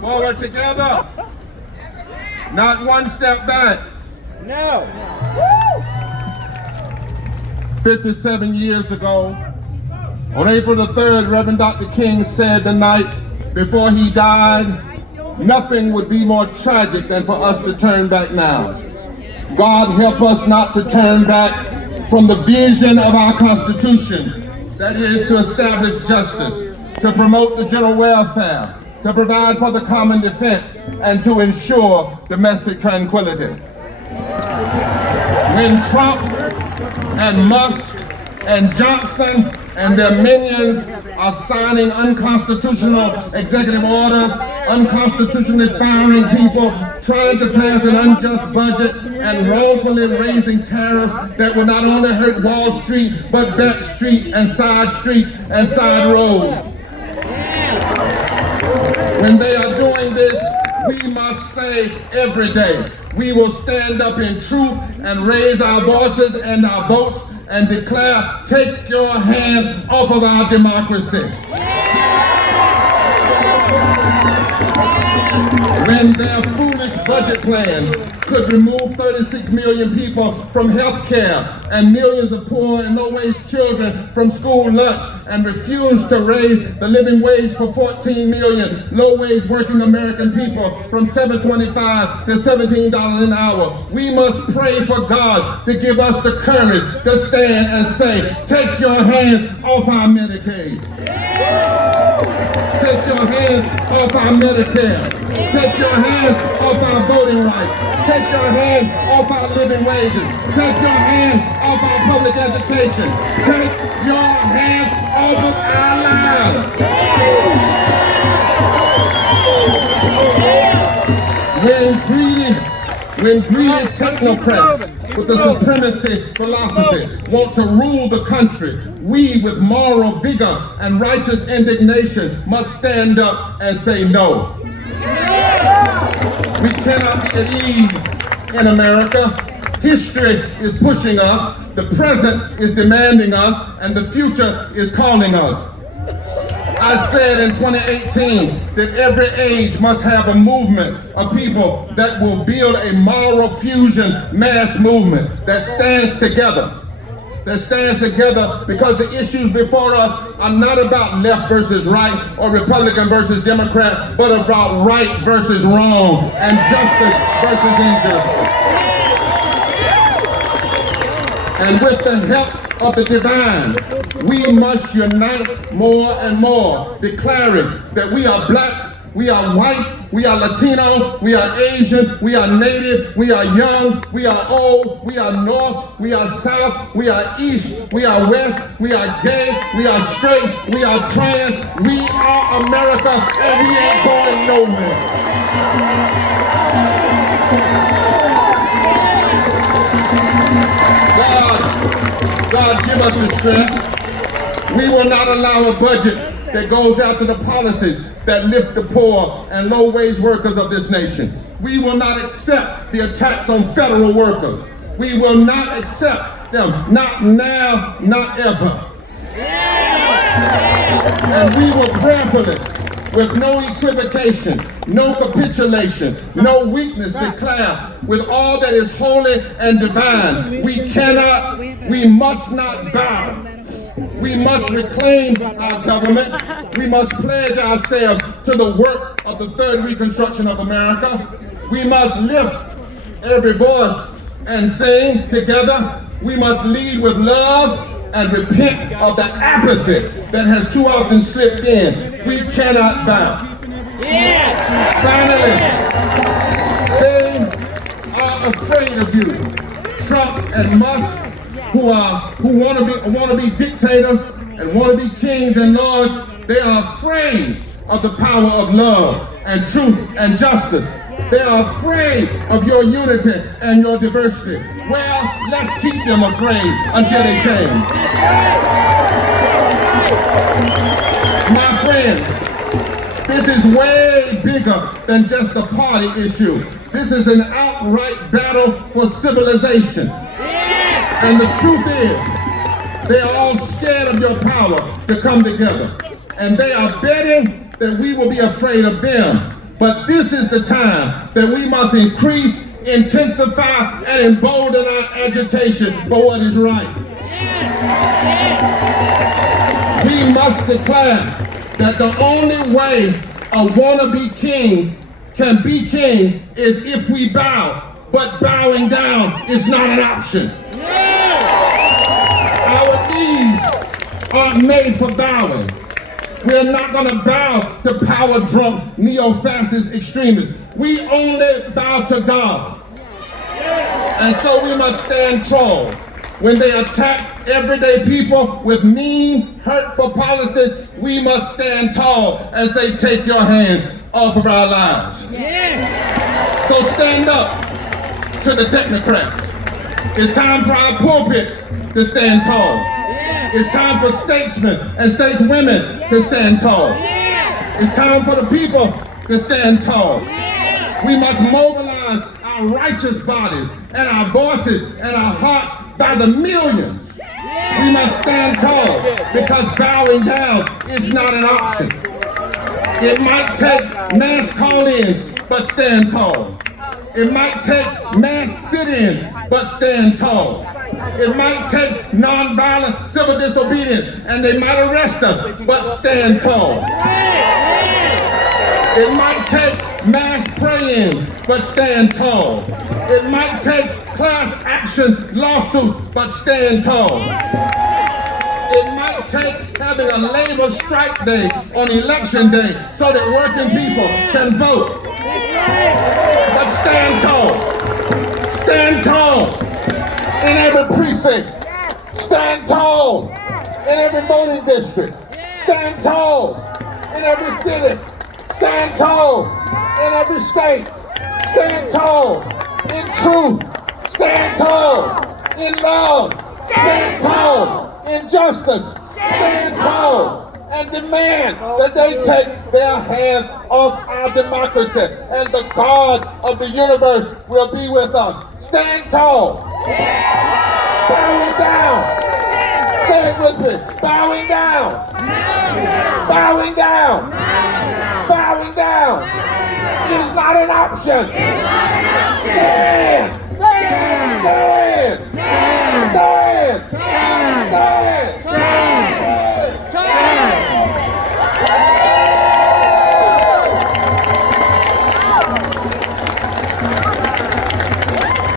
Forward together. Not one step back. No. 57 years ago, on April the 3rd, Reverend Dr. King said the night before he died, nothing would be more tragic than for us to turn back now. God help us not to turn back from the vision of our Constitution, that is to establish justice, to promote the general welfare, to provide for the common defense, and to ensure domestic tranquility. When Trump and Musk and Johnson and their minions are signing unconstitutional executive orders, unconstitutionally firing people, trying to pass an unjust budget, and wrongfully raising tariffs that will not only hurt Wall Street, but back street and side streets and side roads. When they are doing this, we must say every day, we will stand up in truth and raise our voices and our votes and declare, take your hands off of our democracy. When their foolish budget plans could remove 36 million people from health care and millions of poor and low-wage children from school lunch and refuse to raise the living wage for 14 million low-wage working American people from $7.25 to $17 an hour, we must pray for God to give us the courage to stand and say, take your hands off our Medicaid. Take your hands off our Medicare. Take your hands off our voting rights. Take your hands off our living wages. Take your hands off our public education. Take your hands off of our lives. When greedy technocrats with the supremacy philosophy want to rule the country, we with moral vigor and righteous indignation must stand up and say no. We cannot be at ease in America. History is pushing us, the present is demanding us, and the future is calling us. I said in 2018 that every age must have a movement of people that will build a moral fusion mass movement that stands together. Because the issues before us are not about left versus right or Republican versus Democrat, but about right versus wrong and justice versus injustice. And with the help of the divine, we must unite more and more, declaring that we are black, we are white, we are Latino, we are Asian, we are native, we are young, we are old, we are north, we are south, we are east, we are west, we are gay, we are straight, we are trans, we are America, and we ain't going nowhere. God give us the strength. We will not allow a budget that goes after the policies that lift the poor and low-wage workers of this nation. We will not accept the attacks on federal workers. We will not accept them, not now, not ever. And we will prayerfully, with no equivocation, no capitulation, no weakness, declare with all that is holy and divine, we must not bow. We must reclaim our government. We must pledge ourselves to the work of the third reconstruction of America. We must lift every voice and sing together. We must lead with love and repent of the apathy that has too often slipped in. We cannot bow. Finally, they are afraid of you. Trump and Musk, who want to be dictators and want to be kings and lords, they are afraid of the power of love and truth and justice. They are afraid of your unity and your diversity. Well, let's keep them afraid until they change. My friends, this is way bigger than just a party issue. This is an outright battle for civilization. And the truth is, they are all scared of your power to come together. And they are betting that we will be afraid of them. But this is the time that we must increase, intensify, and embolden our agitation for what is right. We must declare that the only way a wannabe king can be king is if we bow, but bowing down is not an option. Our knees aren't made for bowing. We're not going to bow to power-drunk, neo-fascist extremists. We only bow to God. And so we must stand tall. When they attack everyday people with mean, hurtful policies, we must stand tall as they take your hands off of our lives. So stand up to the technocrats. It's time for our pulpits to stand tall. It's time for statesmen and stateswomen to stand tall. It's time for the people to stand tall. We must mobilize our righteous bodies and our voices and our hearts by the millions. We must stand tall because bowing down is not an option. It might take mass call-ins, but stand tall. It might take mass sit-ins, but stand tall. It might take nonviolent civil disobedience, and they might arrest us, but stand tall. It might take mass pray-ins, but stand tall. It might take class action lawsuits, but stand tall. It might take having a labor strike day on election day so that working people can vote. But stand tall. Stand tall in every precinct. Stand tall in every voting district. Stand tall in every city. Stand tall in every state. Stand tall in truth. Stand tall in love. Stand tall in justice. Stand tall and demand that they take their hands off our democracy, and the God of the universe will be with us. Stand tall. Bowing down. Say it with me. Bowing down. Bowing down. Bowing down. It is not an option. Stand. Stand. Stand. Stand. Stand. Stand. Stand.